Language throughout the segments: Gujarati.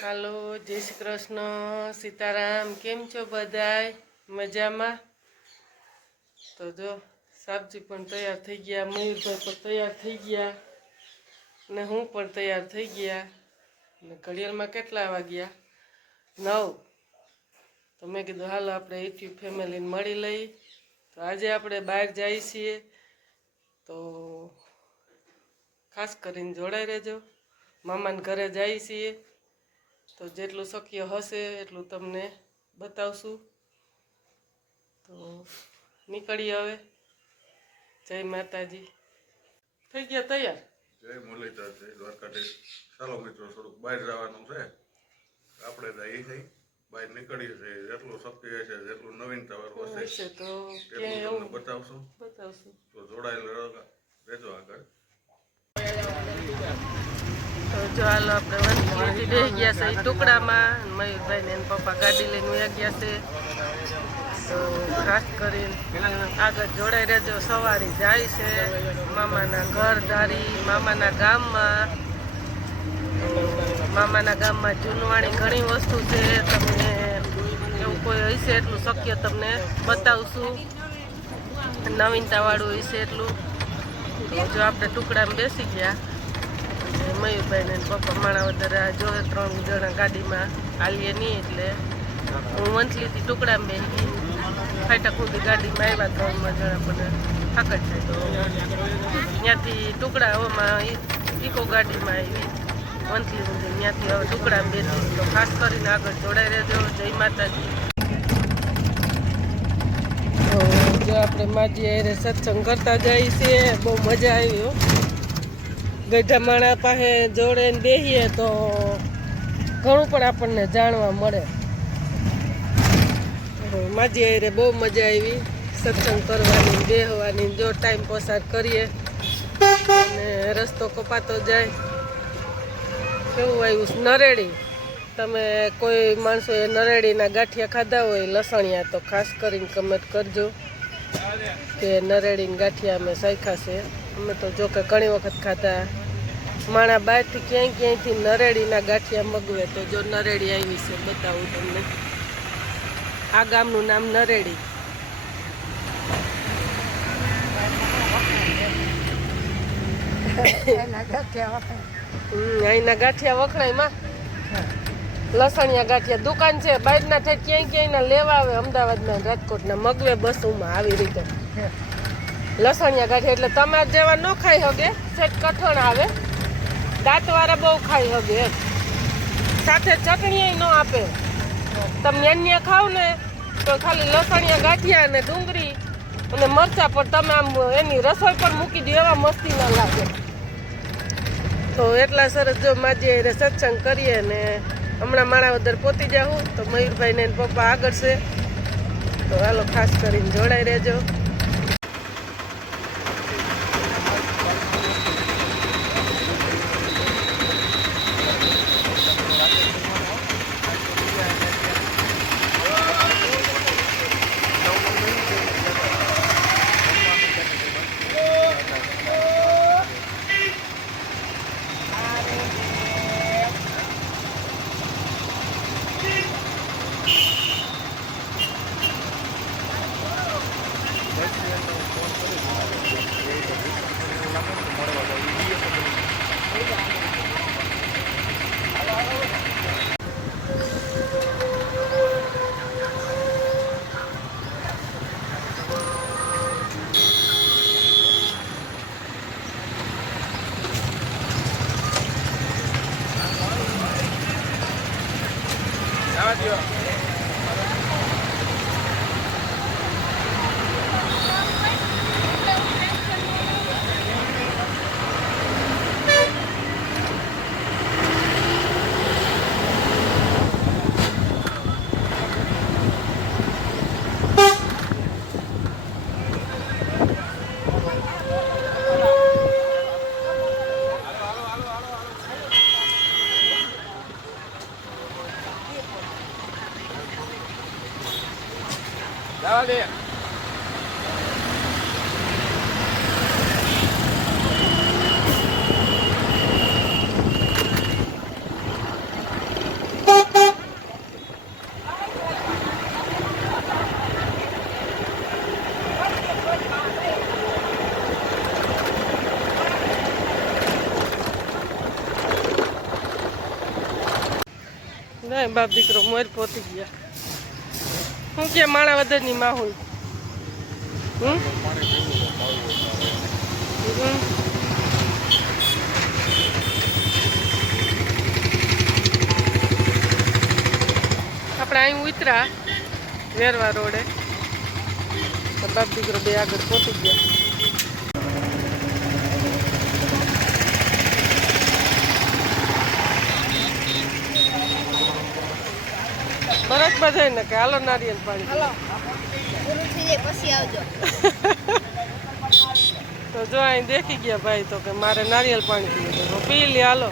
હાલો, જય શ્રી કૃષ્ણ, સીતારામ. કેમ છો બધાય? મજામાં? તો જો સાબજી પણ તૈયાર થઈ ગયા, મયુરભાઈ પણ તૈયાર થઈ ગયા ને હું પણ તૈયાર થઈ ગયા ને ઘડિયાળમાં કેટલા વાગ્યા? 9. તો મેં કીધું હાલો આપણે યુટ્યુબ ફેમિલીને મળી લઈ. તો આજે આપણે બહાર જઈએ છીએ, તો ખાસ કરીને જોડાઈ રહેજો. મામાને ઘરે જઈએ છીએ, તો જેટલું શક્ય હશે એટલું તમને બતાવશું. તો નીકળીએ હવે. જય માતાજી. થઈ ગયા તૈયાર? જય મુરલીધર, જય દ્વારકાધીશ. ચાલો મિત્રો, થોડુંક બહાર જવાનું છે. આપણે જઈએ છીએ, બહાર નીકળીએ છીએ. જેટલું શક્ય છે, જેટલું નવીનતા હશે તો તમને બતાવશું. તો જોડાયેલા રહેજો આગળ. તો જો હાલો આપણે વંથલીથી બેસી ગયા છે ટુકડામાં. મયુરભાઈ ને પપ્પા ગાડી લઈને વયા ગયા છે. તો ખાસ કરીને આગળ જોડાઈ રહેજો. સવારી જાય છે મામાના ઘરદારી, મામાના ગામમાં. મામાના ગામમાં જૂનવાણી ઘણી વસ્તુ છે. તમને એવું કોઈ હશે એટલું શક્ય તમને બતાવશું. નવીનતાવાળું હશે એટલું. જો આપણે ટુકડામાં બેસી ગયા, મયુરભાઈ ને પપ્પા માણાવદર જોવે 3 જણા ગાડીમાં આલીએ નહીં, એટલે હું વંથલીથી ટુકડામાં બેસી ગઈ. ફાટા ખુદી ગાડીમાં આવ્યા 3 જણા, પણ થાક જ થાય. તો ત્યાંથી ટુકડાઓમાં ઇકો ગાડીમાં આવી વંથલી સુધી, ત્યાંથી હવે ટુકડામાં બેસી. તો ખાસ કરીને આગળ જોડાઈ રહેજો. જય માતાજી. જો આપણે માજી હારે સત્સંગ કરતા જઈએ છીએ. બહુ મજા આવી. ગઢા માણા પાસે જોડે બેસીએ તો ઘણું પણ આપણને જાણવા મળે. માજી હારે બહુ મજા આવી સત્સંગ કરવાની, બેસવાની. જો ટાઈમ પસાર કરીએ અને રસ્તો કપાતો જાય. કેવું આવ્યું નરેડી? તમે કોઈ માણસોએ નરેડીના ગાંઠિયા ખાધા હોય લસણિયા, તો ખાસ કરીને કમેન્ટ કરજો કે નરેડીના ગાંઠિયા અમે શાખ્યા છે. અમે તો જો કે ઘણી વખત ખાધા. માણા બહારથી ક્યાંયથી નરેડીના ગાંઠિયા મગવે. તો જો નરેડી આવી છે, બતાવું તમને. આ ગામનું નામ નરેડી. અહીંના ગાંઠિયા વખણાયમાં લસણિયા ગાંઠિયા દુકાન છે. બહારના થાય ક્યાંય લેવા આવે, અમદાવાદના, રાજકોટના મગવે બસોમાં આવી રીતે લસણિયા ગાંઠિયા. એટલે તમારે જેવા ન ખાઈ શકે, સેટ કઠણ આવે. દાંતવાળા બહુ ખાઈ શકે એમ. સાથે ચટણી ન આપે. તમે ન્યા ખાવ ને તો ખાલી લસણિયા ગાંઠિયા અને ડુંગળી અને મરચા પર તમે આમ એની રસોઈ પર મૂકી દો, એવા મસ્તી ના લાગે. તો એટલા સરસ જો માજી હારે સત્સંગ કરીએ ને હમણાં માણાવદર પહોંચી જાઉં. તો મયુરભાઈ ને પપ્પા આગળ છે, તો હાલો ખાસ કરીને જોડાઈ રહેજો. હા બાપ દીકરો મોર પહોંચી ગયા. શું કે માણાવદરની માહોલ? આપણે અહીં ઉતરા વેરવા રોડે, બાપ દીકરો બે આગળ પહોંચી ગયા. બરફ બધાય ને કે હાલો નારિયેલ પાણી પછી આવજો. તો જો અહીં દેખી ગયા ભાઈ તો કે મારે નારિયેલ પાણી પીવું તો પી લે હાલો.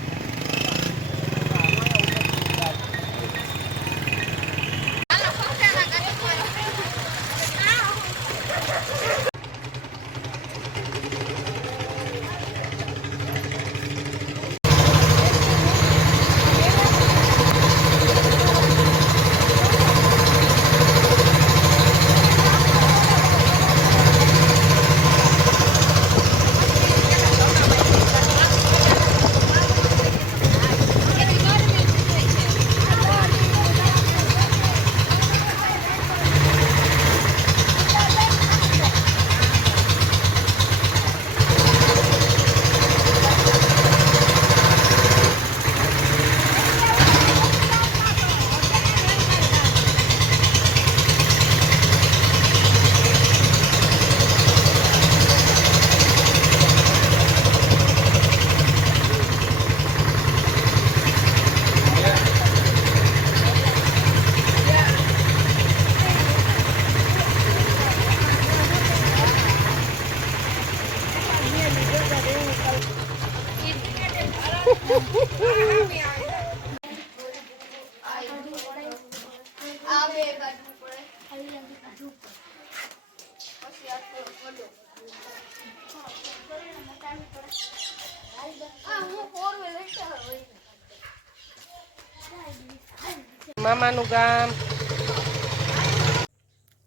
મામાનું ગામ.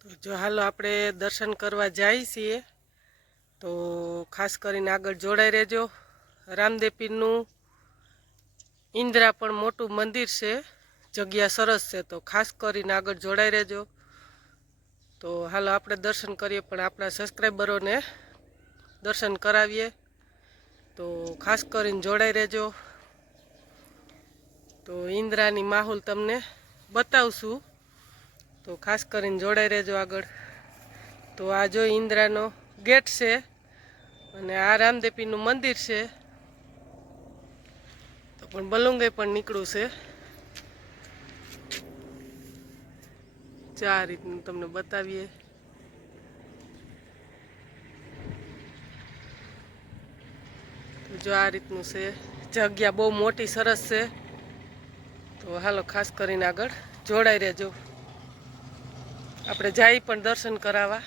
તો જો હાલો આપણે દર્શન કરવા જઈએ છીએ, તો ખાસ કરીને આગળ જોડાઈ રહેજો. રામદેવ પીરનું ઇન્દ્રા પણ મોટું મંદિર છે, જગ્યા સરસ છે, તો ખાસ કરીને આગળ જોડાઈ રહેજો. તો હાલો આપણે દર્શન કરીએ, પણ આપણા સબસ્ક્રાઈબરોને દર્શન કરાવીએ, તો ખાસ કરીને જોડાઈ રહેજો. તો ઇન્દ્રાની માહોલ તમને બતાવશું, તો ખાસ કરીને જોડાઈ રહેજો આગળ. તો આ જો ઇન્દ્રાનો ગેટ છે અને આ રામદેવ પીરનું મંદિર છે. તો પણ બલુંગે પણ નીકળ્યું છે. આ રીતનું તમને બતાવીએ. તો જો આ રીતનું છે, જગ્યા બહુ મોટી સરસ છે. તો હાલો ખાસ કરીને આગળ જોડાઈ રહેજો, આપણે જઈ પણ દર્શન કરાવવા.